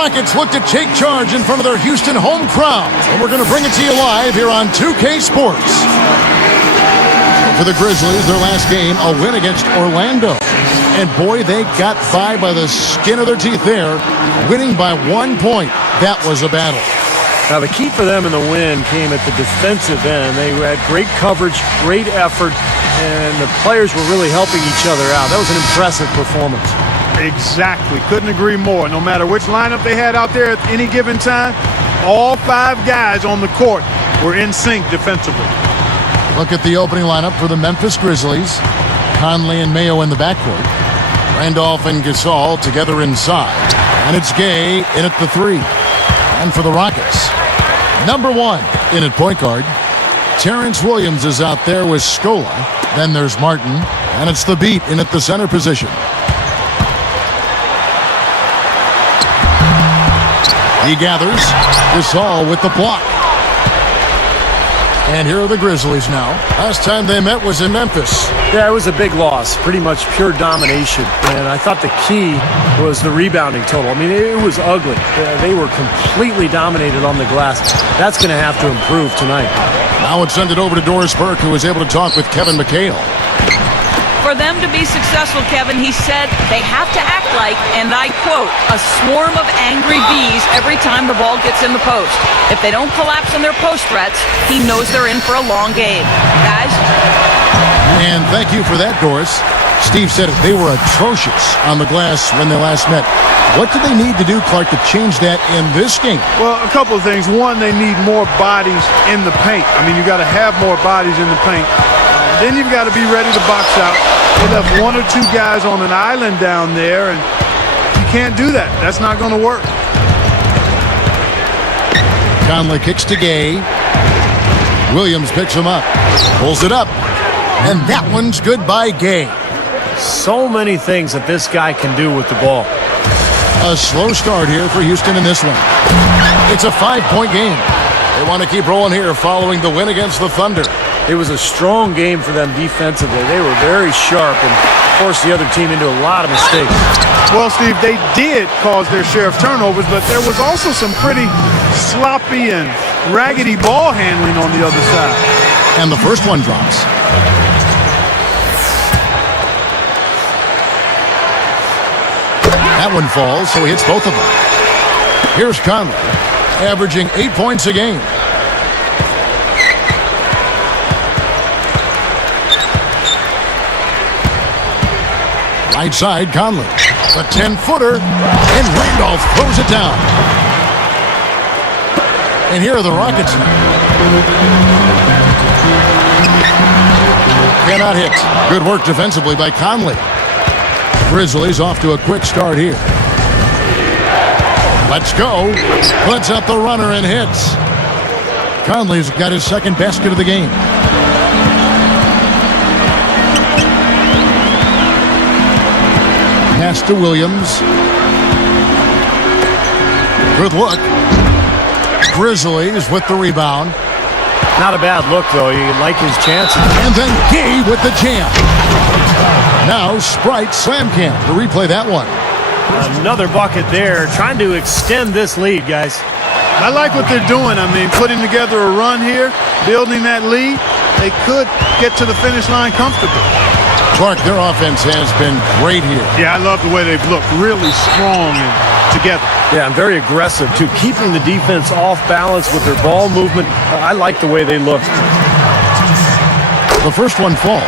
Rockets look to take charge in front of their Houston home crowd. And we're going to bring it to you live here on 2K Sports. For the Grizzlies, their last game, a win against Orlando. And boy, they got by the skin of their teeth there, winning by 1 point. That was a battle. Now, the key for them in the win came at the defensive end. They had great coverage, great effort, and the players were really helping each other out. That was an impressive performance. Exactly. Couldn't agree more. No matter which lineup they had out there at any given time, all 5 guys on the court were in sync defensively. Look at the opening lineup for the Memphis Grizzlies. Conley and Mayo in the backcourt. Randolph and Gasol together inside. And it's Gay in at the 3. And for the Rockets, number 1 in at point guard. Terrence Williams is out there with Scola. Then there's Martin. And it's the Beat in at the center position. He gathers. Gasol with the block. And here are the Grizzlies now. Last time they met was in Memphis. Yeah, it was a big loss. Pretty much pure domination. And I thought the key was the rebounding total. I mean, it was ugly. They were completely dominated on the glass. That's going to have to improve tonight. Now let's send it over to Doris Burke, who was able to talk with Kevin McHale. For them to be successful, Kevin, he said they have to act like, and I quote, a swarm of angry bees every time the ball gets in the post. If they don't collapse in their post threats, he knows they're in for a long game. Guys? And thank you for that, Doris. Steve said they were atrocious on the glass when they last met. What do they need to do, Clark, to change that in this game? Well, a couple of things. One, they need more bodies in the paint. I mean, you got to have more bodies in the paint. Then you've got to be ready to box out. They left 1 or 2 guys on an island down there, and you can't do that. That's not going to work. Conley kicks to Gay. Williams picks him up. Pulls it up. And that one's good by Gay. So many things that this guy can do with the ball. A slow start here for Houston in this one. It's a 5-point game. They want to keep rolling here following the win against the Thunder. It was a strong game for them defensively. They were very sharp and forced the other team into a lot of mistakes. Well, Steve, they did cause their share of turnovers, but there was also some pretty sloppy and raggedy ball handling on the other side. And the first one drops. That one falls, so he hits both of them. Here's Conley, averaging 8 points a game. Right side, Conley. The 10-footer, and Randolph throws it down. And here are the Rockets now. Cannot hit. Good work defensively by Conley. Grizzlies off to a quick start here. Let's go. Puts up the runner and hits. Conley's got his second basket of the game. Pass to Williams. Good look. Grizzlies with the rebound. Not a bad look, though. You like his chances. And then Gay with the jam. Now Sprite slam cam to replay that one. Another bucket there, trying to extend this lead, guys. I like what they're doing. I mean, putting together a run here, building that lead. They could get to the finish line comfortably. Clark, their offense has been great here. Yeah, I love the way they've looked. Really strong and together. Yeah, and very aggressive, too. Keeping the defense off balance with their ball movement. I like the way they look. The first one falls.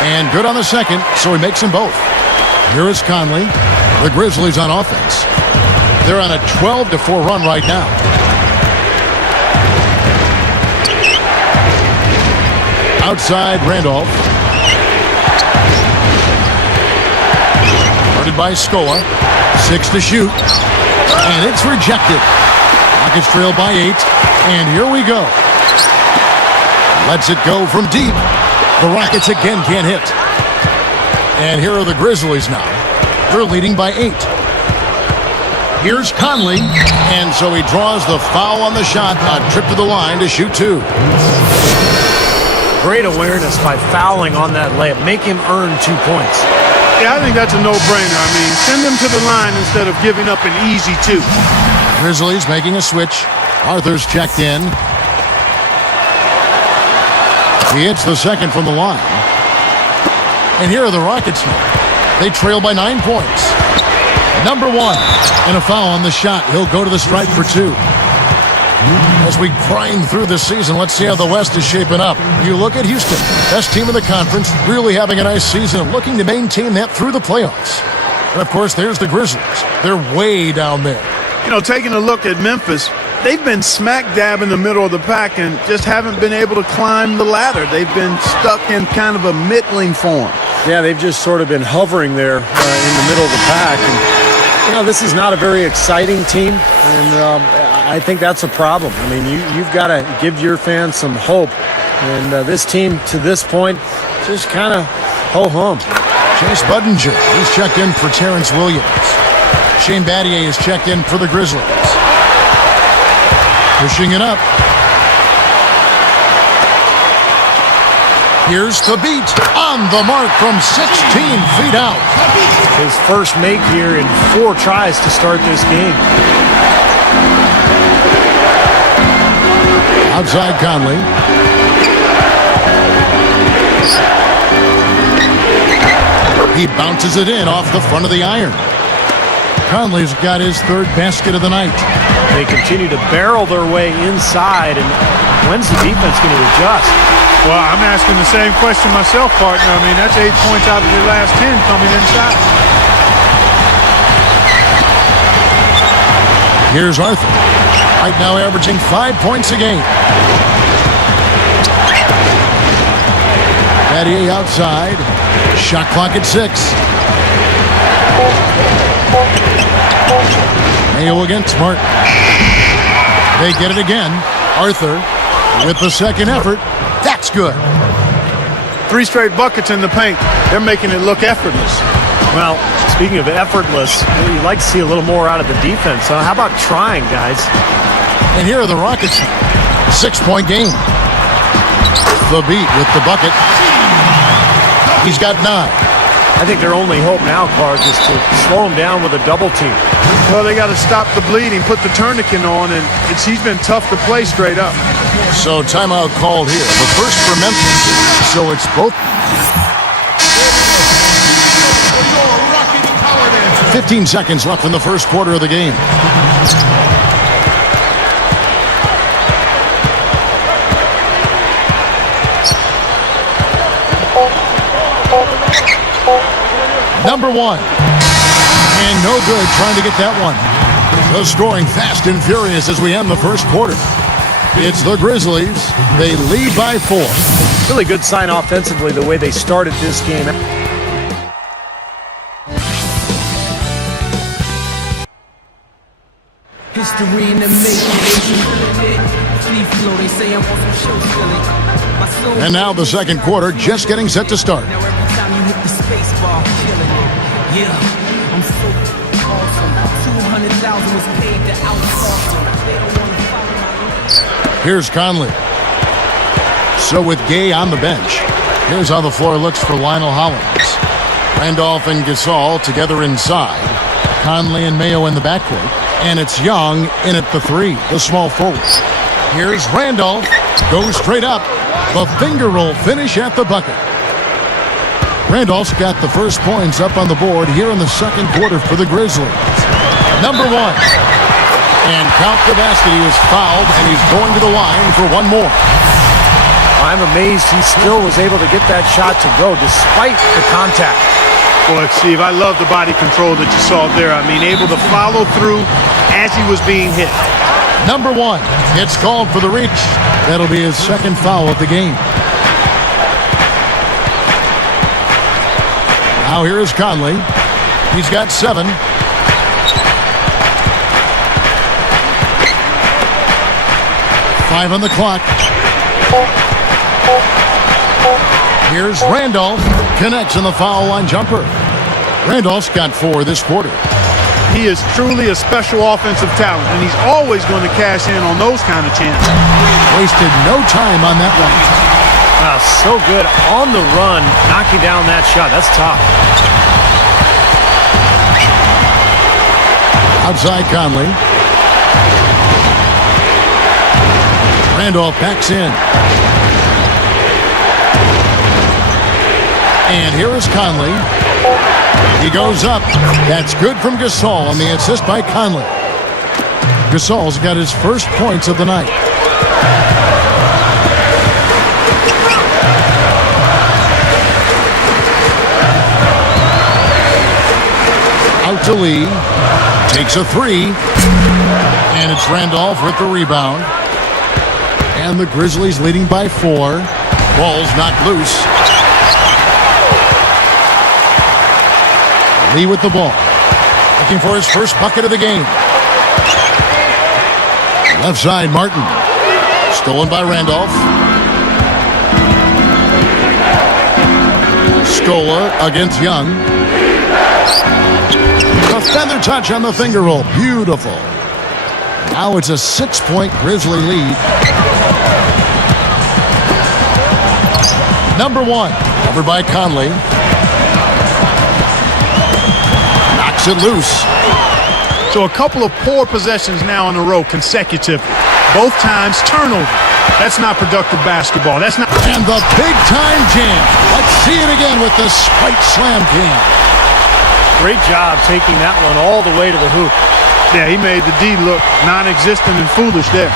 And good on the second, so he makes them both. Here is Conley. The Grizzlies on offense. They're on a 12-4 run right now. Outside, Randolph. Guarded by Scola. 6 to shoot. And it's rejected. Rockets trail by 8. And here we go. Lets it go from deep. The Rockets again can't hit. And here are the Grizzlies now. They're leading by 8. Here's Conley, and so he draws the foul on the shot, a trip to the line to shoot 2. Great awareness by fouling on that layup. Make him earn 2 points. Yeah, I think that's a no-brainer. I mean, send them to the line instead of giving up an easy 2. Grizzlies making a switch. Arthur's checked in. He hits the second from the line. And here are the Rockets now. They trail by 9 points. Number 1, and a foul on the shot. He'll go to the stripe for 2. As we grind through this season, let's see how the West is shaping up. You look at Houston, best team in the conference, really having a nice season, looking to maintain that through the playoffs. And of course, there's the Grizzlies. They're way down there. You know, taking a look at Memphis, they've been smack dab in the middle of the pack and just haven't been able to climb the ladder. They've been stuck in kind of a middling form. Yeah, they've just sort of been hovering there in the middle of the pack. And, you know, this is not a very exciting team, and I think that's a problem. I mean, you've got to give your fans some hope. And this team, to this point, just kind of ho-hum. Chase Budinger, he's checked in for Terrence Williams. Shane Battier is checked in for the Grizzlies. Pushing it up. Here's the beat on the mark from 16 feet out. His first make here in 4 tries to start this game. Outside Conley. He bounces it in off the front of the iron. Conley's got his 3rd basket of the night. They continue to barrel their way inside, and when's the defense going to adjust? Well, I'm asking the same question myself, partner. I mean, that's 8 points out of their last 10 coming inside. Here's Arthur. Right now averaging 5 points a game. Battier outside. Shot clock at 6. Mayo against Smart. They get it again. Arthur with the second effort. That's good. 3 straight buckets in the paint. They're making it look effortless. Well, speaking of effortless, you'd like to see a little more out of the defense. How about trying, guys? And here are the Rockets. 6-point game. The beat with the bucket. He's got 9. I think their only hope now, Clark, is to slow him down with a double team. Well, they got to stop the bleeding, put the tourniquet on, and he's been tough to play straight up. So timeout called here. The first for Memphis. So it's both. 15 seconds left in the first quarter of the game. Number 1. And no good trying to get that one. The scoring fast and furious as we end the first quarter. It's the Grizzlies. They lead by 4. Really good sign offensively the way they started this game. History in the making. They say I'm on some show silly. And now the second quarter just getting set to start. Now every time you hit the space bar, killing it. Yeah, I'm so awesome. 200,000 was paid to outsource them. They don't want to follow my lead. Here's Conley. So with Gay on the bench, here's how the floor looks for Lionel Hollins. Randolph and Gasol together inside. Conley and Mayo in the backcourt. And it's Young in at the 3, the small forward. Here's Randolph. Goes straight up. The finger roll finish at the bucket. Randolph's got the first points up on the board here in the second quarter for the Grizzlies. Number 1. And count the basket. He was fouled, and he's going to the line for one more. I'm amazed he still was able to get that shot to go despite the contact. Boy, Steve, I love the body control that you saw there. I mean, able to follow through as he was being hit. Number 1 gets called for the reach. That'll be his second foul of the game. Now here is Conley. He's got 7. Five on the clock. Here's Randolph. Connects on the foul line jumper. Randolph's got 4 this quarter. He is truly a special offensive talent, and he's always going to cash in on those kind of chances. Wasted no time on that one. Wow, so good on the run, knocking down that shot. That's tough. Outside Conley. Randolph backs in. And here is Conley. He goes up. That's good from Gasol on the assist by Conley. Gasol's got his first points of the night. Out to Lee. Takes a 3. And it's Randolph with the rebound. And the Grizzlies leading by 4. Ball's knocked loose. Lee with the ball. Looking for his first bucket of the game. Left side, Martin. Stolen by Randolph. Scola against Young. A feather touch on the finger roll. Beautiful. Now it's a 6-point Grizzly lead. Number 1. Covered by Conley. Knocks it loose. So a couple of poor possessions now in a row, consecutive. Both times turnover. That's not productive basketball. That's not. And the big-time jam. Let's see it again with the Spike Slam King. Great job taking that one all the way to the hoop. Yeah, he made the D look non-existent and foolish there.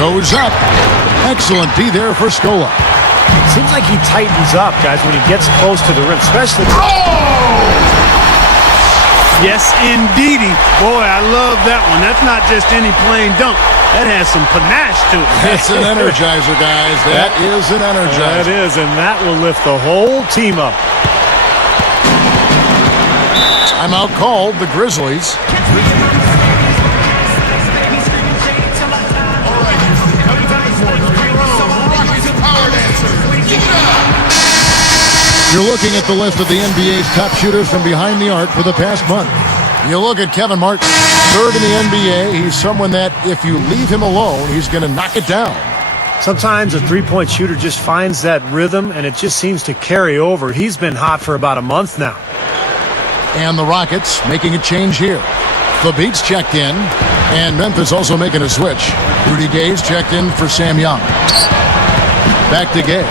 Goes up. Excellent D there for Scola. Seems like he tightens up, guys, when he gets close to the rim, especially. Yes, indeedy. Boy, I love that one. That's not just any plain dunk. That has some panache to it. That's an energizer, guys. That is an energizer. That is, and that will lift the whole team up. Timeout called, the Grizzlies. You're looking at the list of the NBA's top shooters from behind the arc for the past month. You look at Kevin Martin, third in the NBA. He's someone that if you leave him alone, he's going to knock it down. Sometimes a three-point shooter just finds that rhythm, and it just seems to carry over. He's been hot for about a month now. And the Rockets making a change here. The Beats checked in, and Memphis also making a switch. Rudy Gay's checked in for Sam Young. Back to Gay.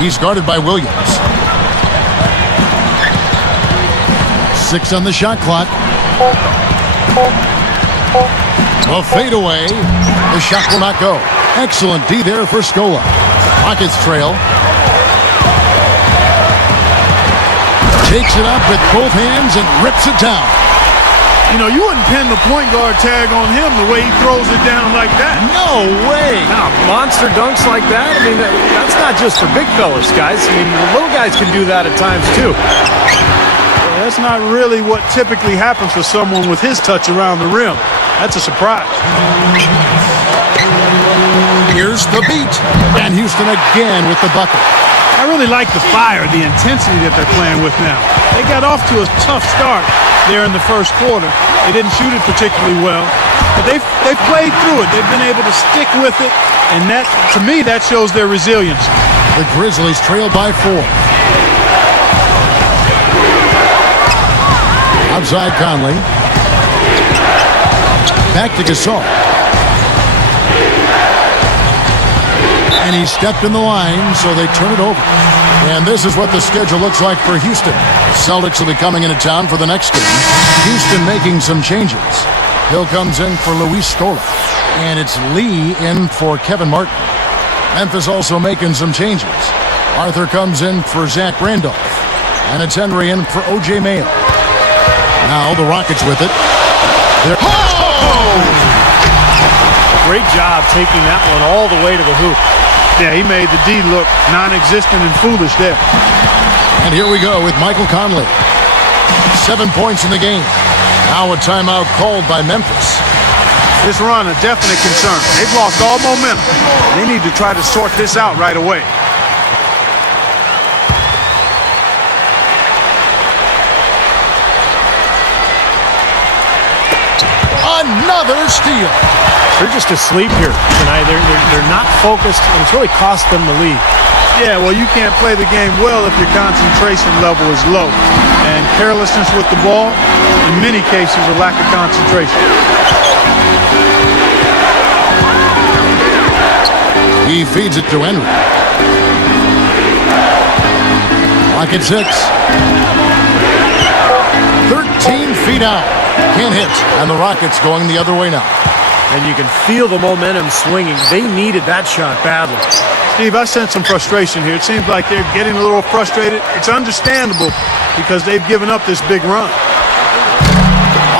He's guarded by Williams. 6 on the shot clock. A fadeaway. The shot will not go. Excellent D there for Scola. Rockets trail. Takes it up with both hands and rips it down. You know, you wouldn't pin the point guard tag on him the way he throws it down like that. No way. Now, monster dunks like that, I mean, that's not just for big fellas, guys. I mean, the little guys can do that at times, too. That's not really what typically happens for someone with his touch around the rim. That's a surprise. Here's the beat. And Houston again with the bucket. I really like the fire, the intensity that they're playing with now. They got off to a tough start there in the first quarter. They didn't shoot it particularly well, but they've played through it. They've been able to stick with it, and that, to me, that shows their resilience. The Grizzlies trail by 4. Outside Conley. Back to Gasol. And he stepped in the line, so they turn it over. And this is what the schedule looks like for Houston. The Celtics will be coming into town for the next game. Houston making some changes. Hill comes in for Luis Scola. And it's Lee in for Kevin Martin. Memphis also making some changes. Arthur comes in for Zach Randolph. And it's Henry in for O.J. Mayo. Now the Rockets with it. Great job taking that one all the way to the hoop. Yeah, he made the D look non-existent and foolish there. And here we go with Michael Conley. 7 points in the game. Now a timeout called by Memphis. This run a definite concern. They've lost all momentum. They need to try to sort this out right away. Another steal. They're just asleep here tonight. They're not focused, and it's really cost them the lead. Yeah, well, you can't play the game well if your concentration level is low. And carelessness with the ball, in many cases, a lack of concentration. He feeds it to Henry. Clock at 6. 13 feet out. Can't hit. And the Rockets going the other way now. And you can feel the momentum swinging. They needed that shot badly. Steve, I sense some frustration here. It seems like they're getting a little frustrated. It's understandable because they've given up this big run.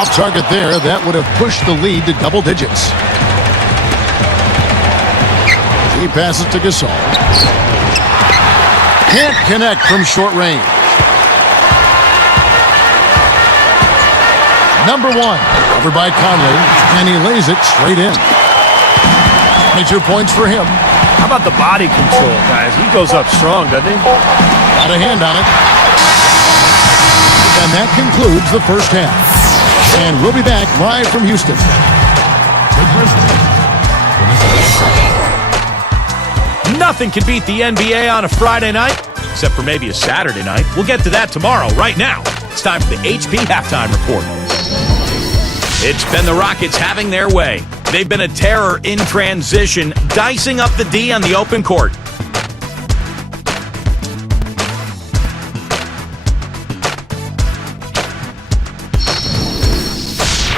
Off target there. That would have pushed the lead to double digits. He passes to Gasol. Can't connect from short range. Number 1, covered by Conley, and he lays it straight in. 22 points for him. How about the body control, guys? He goes up strong, doesn't he? Got a hand on it. And that concludes the first half. And we'll be back live from Houston. Nothing can beat the NBA on a Friday night, except for maybe a Saturday night. We'll get to that tomorrow. Right now, it's time for the HP Halftime Report. It's been the Rockets having their way. They've been a terror in transition, dicing up the D on the open court.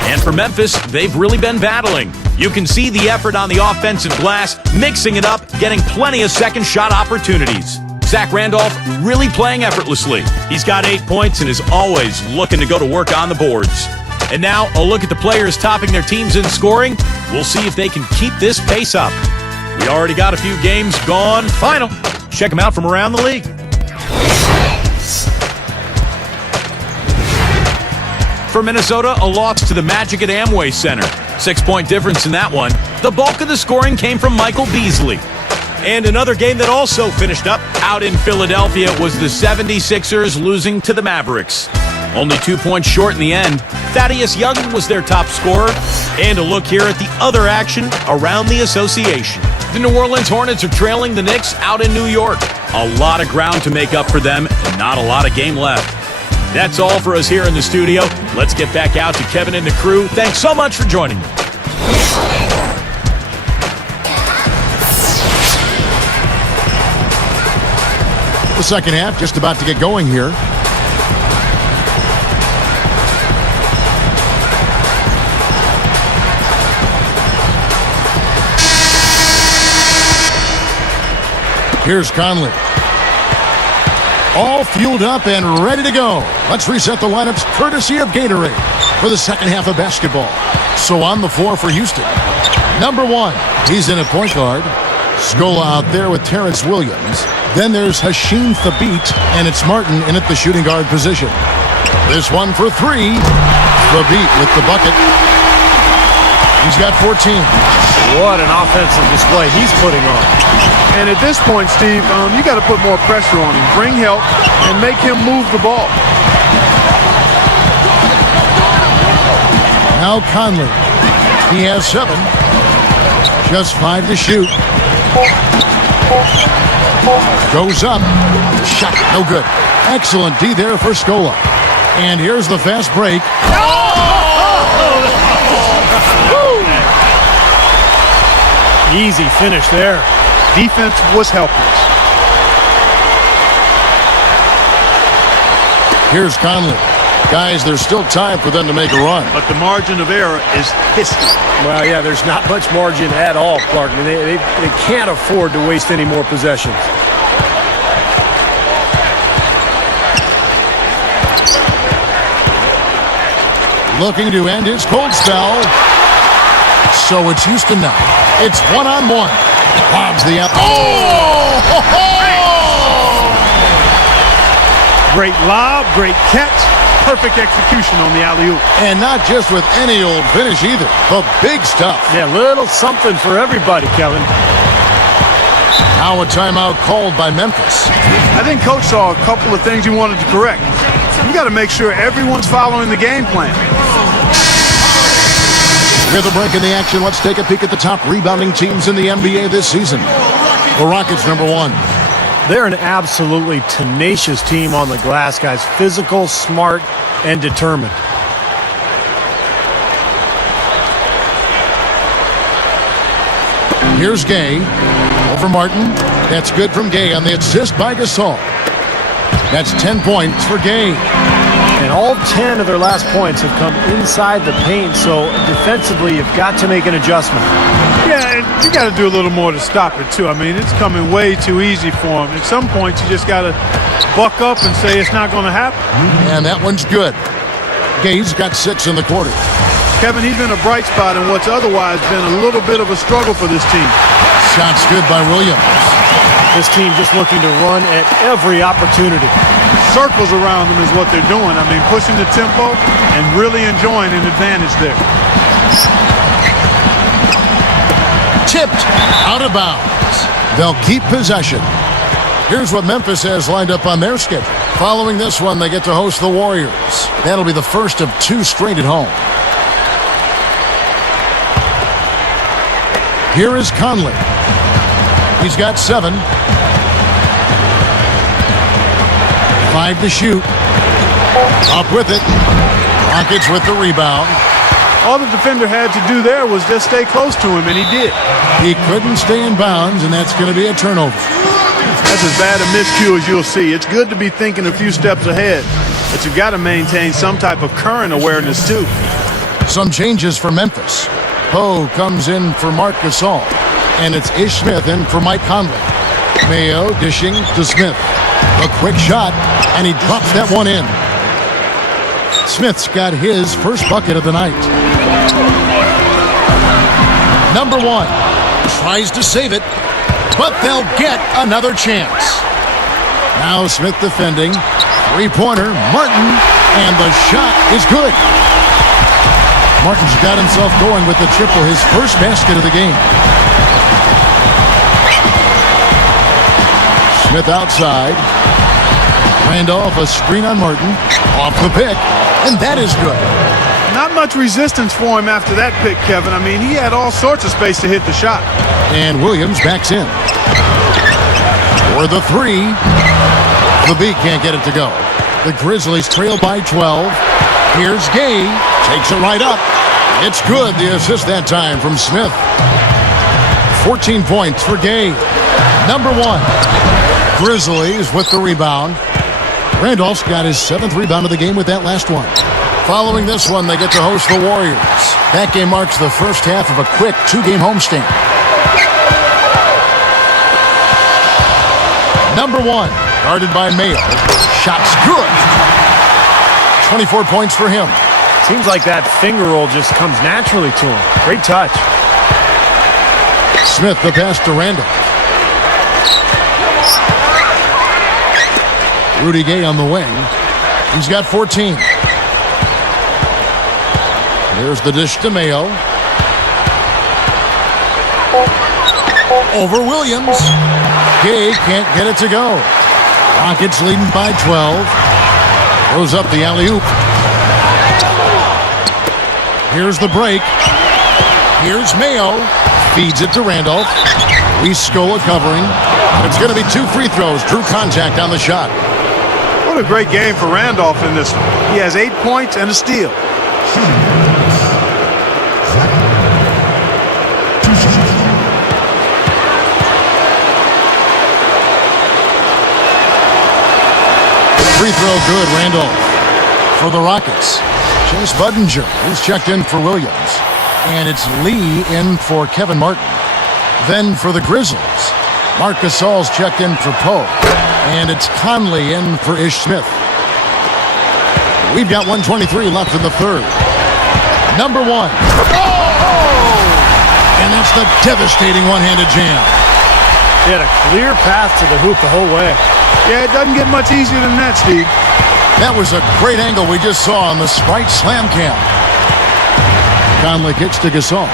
And for Memphis, they've really been battling. You can see the effort on the offensive glass, mixing it up, getting plenty of second shot opportunities. Zach Randolph really playing effortlessly. He's got 8 points and is always looking to go to work on the boards. And now a look at the players topping their teams in scoring. We'll see if they can keep this pace up. We already got a few games gone final. Check them out from around the league. For Minnesota, a loss to the Magic at Amway Center. 6-point difference in that one. The bulk of the scoring came from Michael Beasley. And another game that also finished up out in Philadelphia was the 76ers losing to the Mavericks. Only 2 points short in the end. Thaddeus Young was their top scorer. And a look here at the other action around the association. The New Orleans Hornets are trailing the Knicks out in New York. A lot of ground to make up for them and not a lot of game left. That's all for us here in the studio. Let's get back out to Kevin and the crew. Thanks so much for joining me. The second half just about to get going here. Here's Conley. All fueled up and ready to go. Let's reset the lineups courtesy of Gatorade for the second half of basketball. So on the floor for Houston. Number 1, he's in a point guard. Scola out there with Terrence Williams. Then there's Hasheem Thabit, and it's Martin in at the shooting guard position. This one for 3. Thabit with the bucket. He's got 14. What an offensive display he's putting on. And at this point, Steve, you got to put more pressure on him, bring help, and make him move the ball. Now Conley. He has 7. Just 5 to shoot. Goes up. Shot. No good. Excellent D there for Scola. And here's the fast break. Easy finish there. Defense was helpless. Here's Conley. Guys, there's still time for them to make a run. But the margin of error is history. Well, yeah, there's not much margin at all, Clark. I mean, they can't afford to waste any more possessions. Looking to end his cold spell. So it's Houston now. It's one-on-one. Lobs the up. Oh! Great lob, great catch, perfect execution on the alley-oop. And not just with any old finish either. The big stuff. Yeah, little something for everybody, Kevin. Now a timeout called by Memphis. I think Coach saw a couple of things he wanted to correct. You got to make sure everyone's following the game plan. With a break in the action, let's take a peek at the top rebounding teams in the NBA this season. The Rockets, number 1. They're an absolutely tenacious team on the glass, guys. Physical, smart, and determined. Here's Gay over Martin. That's good from Gay on the assist by Gasol. That's 10 points for Gay. And all 10 of their last points have come inside the paint, so defensively you've got to make an adjustment. Yeah, and you got to do a little more to stop it, too. I mean, it's coming way too easy for him. At some points, you just got to buck up and say it's not going to happen. And that one's good. Gay's got 6 in the quarter. Kevin, he's been a bright spot in what's otherwise been a little bit of a struggle for this team. Shots good by Williams. This team just looking to run at every opportunity. Circles around them is what they're doing. I mean, pushing the tempo and really enjoying an advantage there. Tipped out of bounds. They'll keep possession. Here's what Memphis has lined up on their schedule. Following this one, they get to host the Warriors. That'll be the first of 2 straight at home. Here is Conley. He's got 7. 5 to shoot. Up with it. Rockets with the rebound. All the defender had to do there was just stay close to him, and he did. He couldn't stay in bounds, and that's going to be a turnover. That's as bad a miscue as you'll see. It's good to be thinking a few steps ahead, but you've got to maintain some type of current awareness, too. Some changes for Memphis. Poe comes in for Marc Gasol, and it's Ish Smith in for Mike Conley. Mayo dishing to Smith. A quick shot, and he drops that one in. Smith's got his first bucket of the night. Number 1 tries to save it, but they'll get another chance. Now Smith defending. 3-pointer, Martin, and the shot is good. Martin's got himself going with the triple, his first basket of the game. Smith outside. Randolph, a screen on Martin. Off the pick, and that is good. Not much resistance for him after that pick, Kevin. I mean, he had all sorts of space to hit the shot. And Williams backs in. For the 3. The B can't get it to go. The Grizzlies trail by 12. Here's Gay. Takes it right up. It's good. The assist that time from Smith. 14 points for Gay. Number 1. Grizzlies with the rebound. Randolph's got his 7th rebound of the game with that last one. Following this one, they get to host the Warriors. That game marks the first half of a quick 2-game homestand. Number 1, guarded by Mayo. Shot's good. 24 points for him. Seems like that finger roll just comes naturally to him. Great touch. Smith the pass to Randolph. Rudy Gay on the wing. He's got 14. Here's the dish to Mayo. Over Williams. Gay can't get it to go. Rockets leading by 12. Throws up the alley-oop. Here's the break. Here's Mayo. Feeds it to Randolph. Scola covering. It's going to be 2 free throws. Drew contact on the shot. What a great game for Randolph in this one. He has 8 points and a steal. Free throw good, Randolph. For the Rockets, Chase Budinger, who's checked in for Williams. And it's Lee in for Kevin Martin. Then for the Grizzlies, Marc Gasol's checked in for Poe. And it's Conley in for Ish Smith. We've got 1:23 left in the third. Number 1. Oh! And that's the devastating one-handed jam. He had a clear path to the hoop the whole way. Yeah, it doesn't get much easier than that, Steve. That was a great angle we just saw on the Sprite Slam Cam. Conley kicks to Gasol.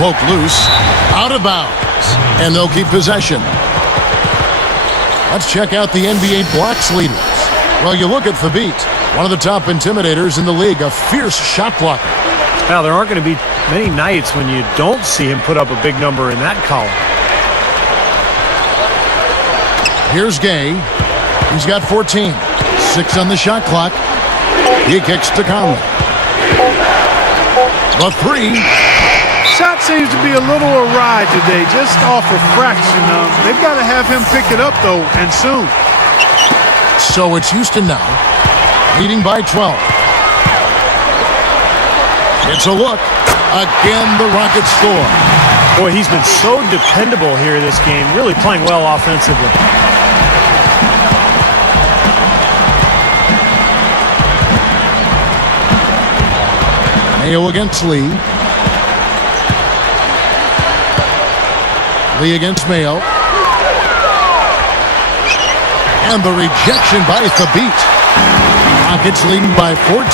Poke loose, out of bounds, and they'll keep possession. Let's check out the NBA blocks leaders. Well, you look at Thabit, one of the top intimidators in the league, a fierce shot blocker. Now, there aren't going to be many nights when you don't see him put up a big number in that column. Here's Gay. He's got 14. 6 on the shot clock. He kicks to Conley. The three. Shot seems to be a little awry today, just off a fraction. They've got to have him pick it up, though, and soon. So it's Houston now, leading by 12. It's a look. Again, the Rockets score. Boy, he's been so dependable here this game, really playing well offensively. Mayo against Lee. Lee against Mayo. And the rejection by Thabit. Rockets leading by 14.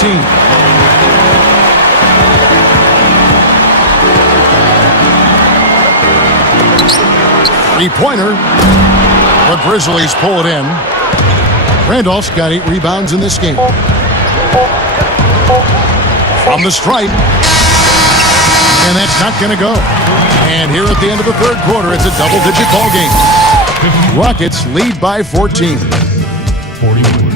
Three-pointer. The Grizzlies pull it in. Randolph's got 8 rebounds in this game. From the stripe. And that's not going to go. And here at the end of the third quarter, it's a double-digit ball game. Rockets lead by 14. 41.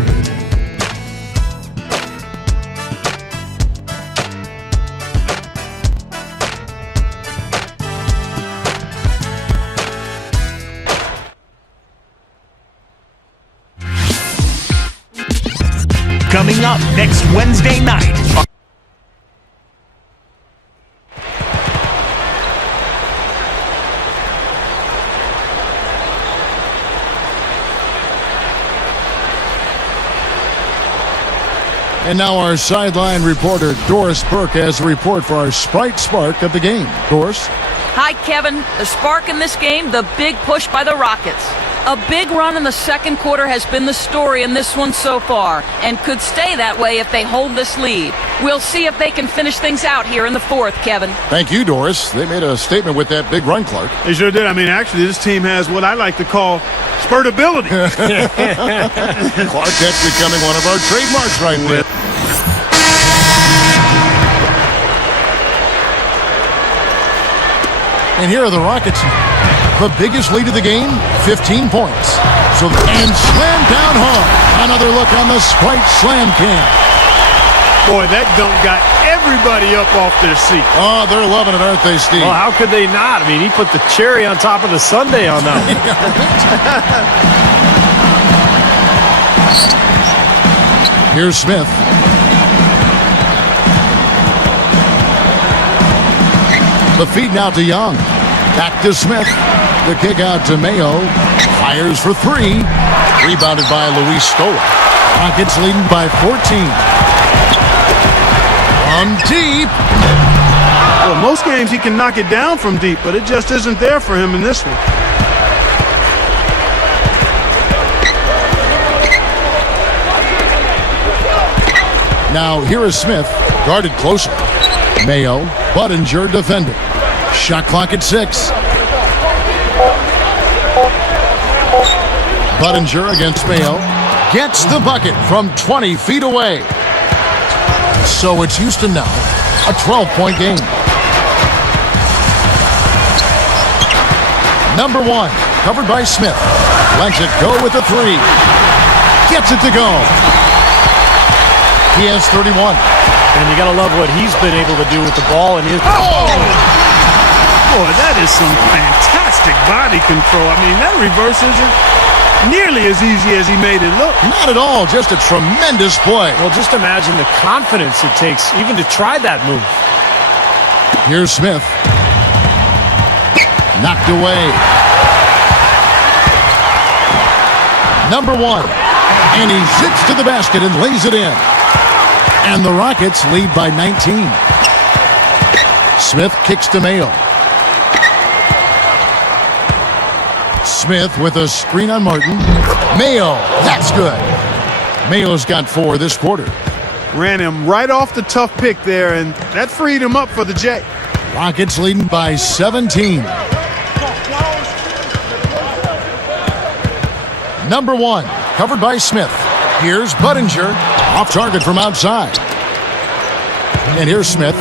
Coming up next Wednesday night. And now our sideline reporter, Doris Burke, has a report for our Sprite Spark of the game. Doris? Hi, Kevin. The spark in this game, the big push by the Rockets. A big run in the second quarter has been the story in this one so far, and could stay that way if they hold this lead. We'll see if they can finish things out here in the fourth, Kevin. Thank you, Doris. They made a statement with that big run, Clark. They sure did. I mean, actually, this team has what I like to call spurtability. Clark, that's becoming one of our trademarks right there. And here are the Rockets. The biggest lead of the game, 15 points. And slam down hard. Another look on the Sprite Slam Cam. Boy, that dunk got everybody up off their seat. Oh, they're loving it, aren't they, Steve? Well, how could they not? I mean, he put the cherry on top of the sundae on that one. Here's Smith. The feed now to Young. Back to Smith. The kick out to Mayo. Fires for 3. Rebounded by Luis Scola. Rockets leading by 14. From deep. Well, most games he can knock it down from deep, but it just isn't there for him in this one. Now here is Smith. Guarded closer. Mayo. Budinger defending. Shot clock at 6. Budinger against Mayo. Gets the bucket from 20 feet away. So it's Houston now. A 12-point game. Number 1. Covered by Smith. Lets it go with the 3. Gets it to go. He has 31. And you got to love what he's been able to do with the ball. And his Boy, that is some fantastic body control. I mean, that reverse isn't nearly as easy as he made it look. Not at all. Just a tremendous play. Well, just imagine the confidence it takes even to try that move. Here's Smith. Knocked away. Number 1. And he zips to the basket and lays it in. And the Rockets lead by 19. Smith kicks to Mayo. Smith with a screen on Martin. Mayo, that's good. Mayo's got 4 this quarter. Ran him right off the tough pick there, and that freed him up for the J. Rockets leading by 17. Number 1, covered by Smith. Here's Budinger, off target from outside. And here's Smith.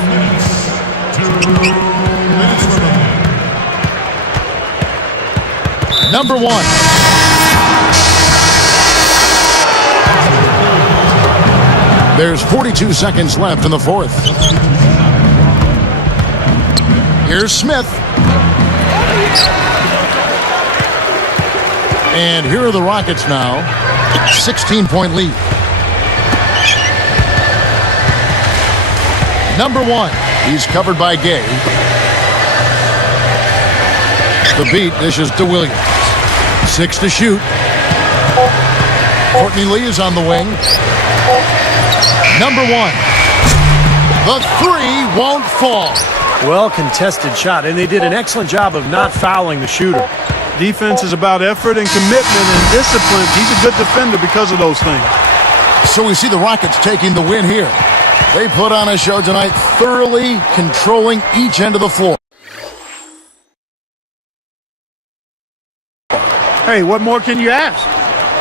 Number 1. There's 42 seconds left in the fourth. Here's Smith. And here are the Rockets now. 16-point lead. Number 1. He's covered by Gay. The beat dishes to Williams. 6 to shoot. Courtney Lee is on the wing. Number 1. The 3 won't fall. Well contested shot, and they did an excellent job of not fouling the shooter. Defense is about effort and commitment and discipline. He's a good defender because of those things. So we see the Rockets taking the win here. They put on a show tonight, thoroughly controlling each end of the floor. Hey, what more can you ask?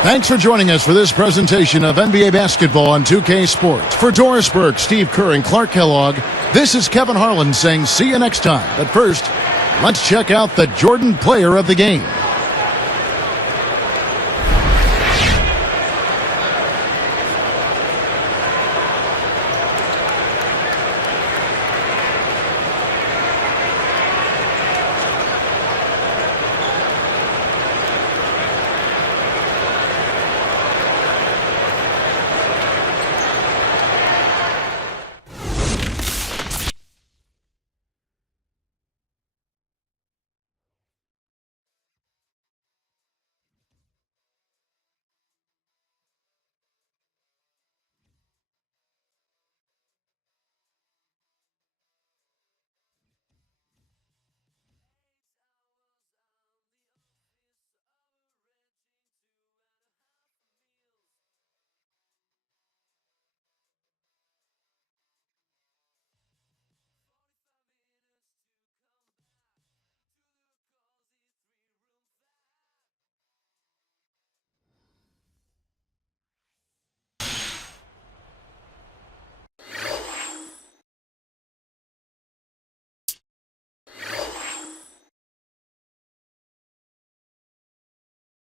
Thanks for joining us for this presentation of NBA basketball on 2K Sports. For Doris Burke, Steve Kerr, and Clark Kellogg, this is Kevin Harlan saying see you next time. But first, let's check out the Jordan player of the game.